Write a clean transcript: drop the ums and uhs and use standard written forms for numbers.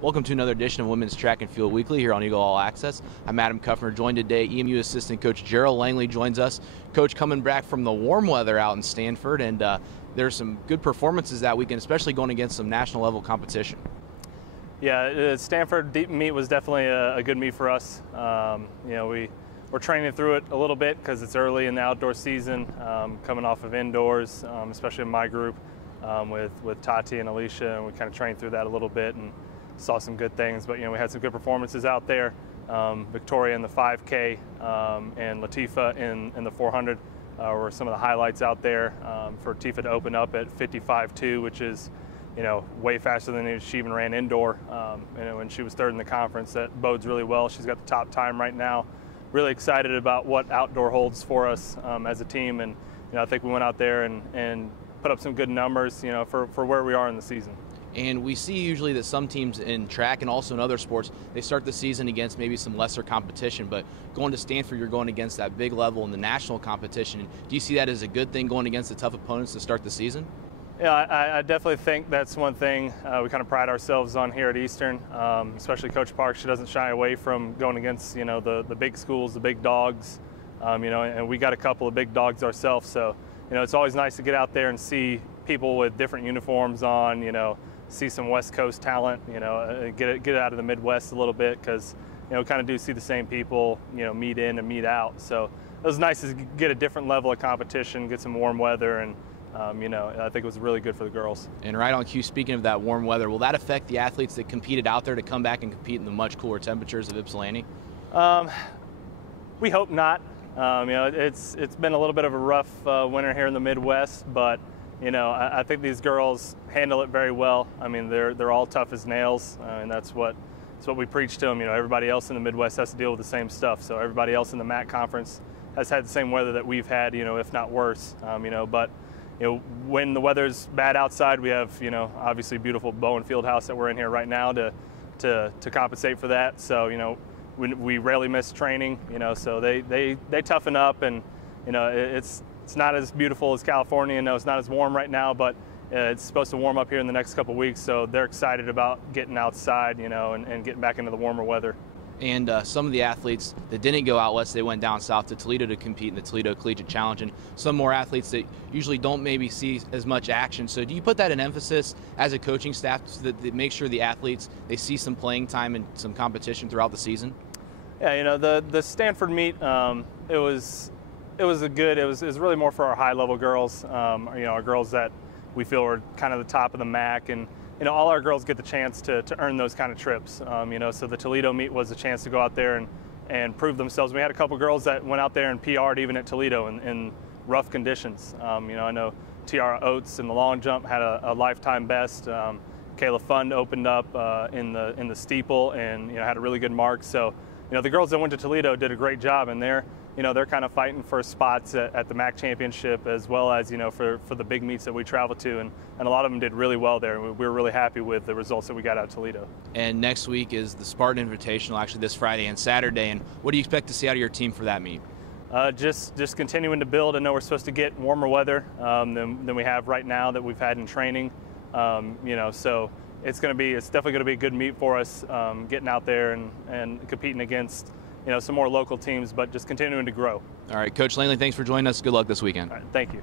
Welcome to another edition of Women's Track and Field Weekly here on Eagle All Access. I'm Adam Kuffner, joined today. EMU assistant coach Jerel Langley joins us. Coach, coming back from the warm weather out in Stanford, and there's some good performances that weekend, especially going against some national level competition. Yeah, Stanford deep meet was definitely a good meet for us. We're training through it a little bit because it's early in the outdoor season, coming off of indoors, especially in my group with Tati and Alicia, and we kind of trained through that a little bit and saw some good things. But we had some good performances out there. Victoria in the 5K and Latifa in the 400 were some of the highlights out there. For Tifa to open up at 55.2, which is way faster than she even ran indoor. When she was third in the conference, that bodes really well. She's got the top time right now. Really excited about what outdoor holds for us as a team, and I think we went out there and put up some good numbers, for where we are in the season. And we see usually that some teams in track and also in other sports, they start the season against maybe some lesser competition, but going to Stanford, you're going against that big level in the national competition. Do you see that as a good thing, going against the tough opponents to start the season? Yeah, I definitely think that's one thing we kind of pride ourselves on here at Eastern, especially Coach Park. She doesn't shy away from going against, the big schools, the big dogs, and we got a couple of big dogs ourselves. So, it's always nice to get out there and see people with different uniforms on, see some West Coast talent, get out of the Midwest a little bit, because, we kind of do see the same people, meet in and meet out. So it was nice to get a different level of competition, get some warm weather, and I think it was really good for the girls. And right on cue, speaking of that warm weather, will that affect the athletes that competed out there to come back and compete in the much cooler temperatures of Ypsilanti? We hope not. It's been a little bit of a rough winter here in the Midwest, but I think these girls handle it very well. I mean, they're all tough as nails, and that's what we preach to them. Everybody else in the Midwest has to deal with the same stuff. So everybody else in the MAC conference has had the same weather that we've had, if not worse. But when the weather's bad outside, we have, obviously beautiful Bowen Fieldhouse that we're in here right now to compensate for that. So, we rarely miss training, so they toughen up, and, it's not as beautiful as California. It's not as warm right now, but it's supposed to warm up here in the next couple of weeks. So they're excited about getting outside, and getting back into the warmer weather. And some of the athletes that didn't go out west, they went down south to Toledo to compete in the Toledo Collegiate Challenge, and some more athletes that usually don't maybe see as much action. So do you put that in emphasis as a coaching staff so that they make sure the athletes, they see some playing time and some competition throughout the season? Yeah, the Stanford meet, it was really more for our high-level girls, our girls that we feel are kind of the top of the MAC, and all our girls get the chance to earn those kind of trips. So the Toledo meet was a chance to go out there and prove themselves. We had a couple girls that went out there and PR'd even at Toledo in rough conditions. I know Tiara Oates in the long jump had a lifetime best. Kayla Fund opened up in the steeple and had a really good mark. So the girls that went to Toledo did a great job, and they're kind of fighting for spots at the MAC championship, as well as for the big meets that we travel to, and a lot of them did really well there. We were really happy with the results that we got out of Toledo. And next week is the Spartan Invitational, actually this Friday and Saturday. And what do you expect to see out of your team for that meet? Just continuing to build. I know we're supposed to get warmer weather than we have right now that we've had in training. So it's definitely going to be a good meet for us, getting out there and competing against some more local teams, but just continuing to grow. All right, Coach Langley, thanks for joining us. Good luck this weekend. All right, thank you.